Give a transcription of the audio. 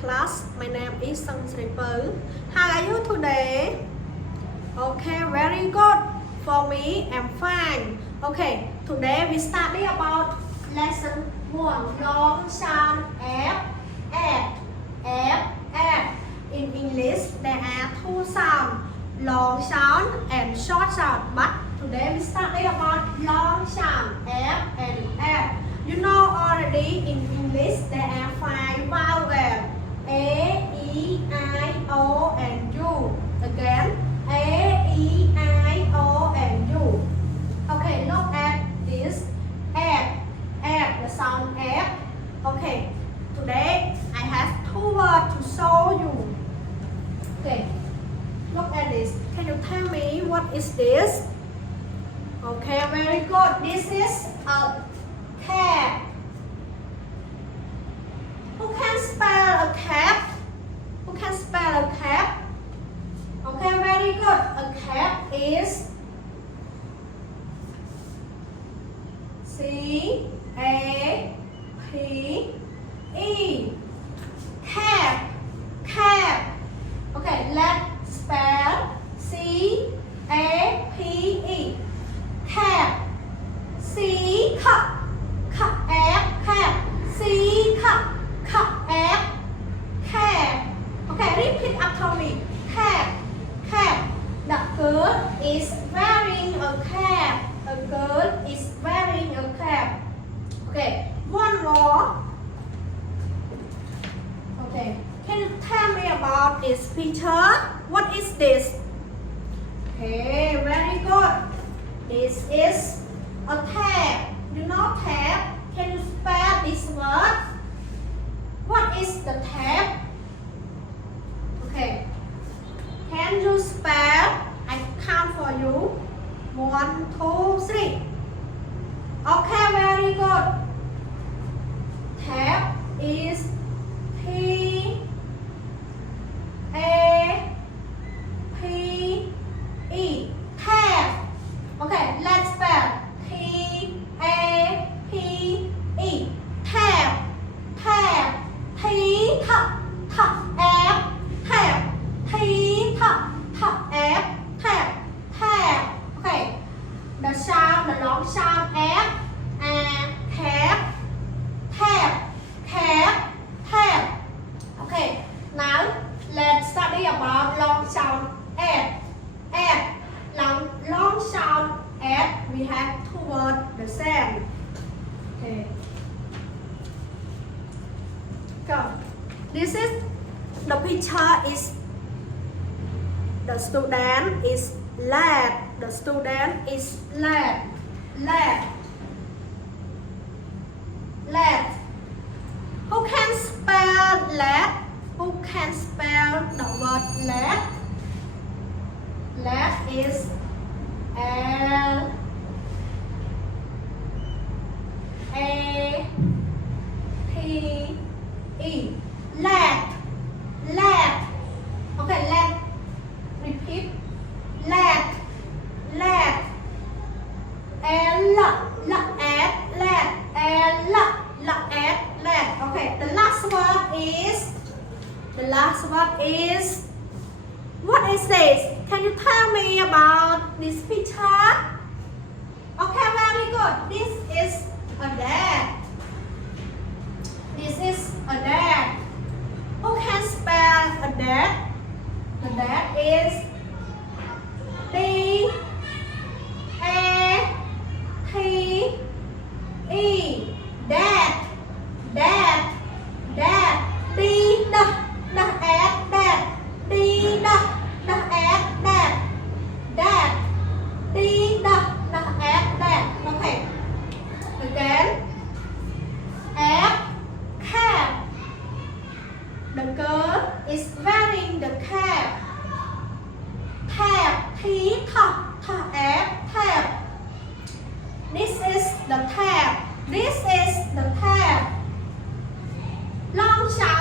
Class, my name is Sung Sriper. How are you today? Okay, very good. For me, I'm fine. Okay, today we study about lesson 1, long sound F, F. In English, there are two sounds, long sound and short sound. But today we study about long sound F and F. You know already in English there are 5 vowels. A, E, I, O, and U. Again, A, E, I, O, and U. Okay, look at this F, the sound F. Okay, today I have 2 words to show you. Okay, look at this. Can you tell me what is this? Okay, very good. This is a cat. Who can spell a cat? Who can spell a cat? Okay, very good. A cat is C-A-P-E. Cat. Okay, let's spell C-A-P-E. Cat. C-F. Cat. C-F. Cat. Okay, repeat after me. Cat. The girl is wearing a cap. A girl is wearing a cap. Okay, one more. Okay, can you tell me about this picture? What is this? Okay, very good. This is a tab. You know tab? Can you spell this word? What is the tab? Okay. Can you spell? I count for you. 1, 2, 3. Okay, very good. Tab is T-A-P-E. Tab. Okay, let's spell T-A-P-E. Tab. Okay, the sound, the long sound F and tab. Okay, now let's study about long sound F. Long sound F, we have 2 words the same. Okay. Go. This is the picture is the student is lad. The student is lad. Who can spell lad? Who can spell the word lad? Lad is L-A-T-E. Lad. Okay, lad. Repeat. Lad. Lad. Okay, the last word is what is this? Can you tell me about this picture? Okay, very good. This is a dad. Who can spell a dad? The dad is D-A-T-E. Dad. Okay. Again. F. Cap. The girl is wearing the cap. Tab. Tab. This is the tab. Long sound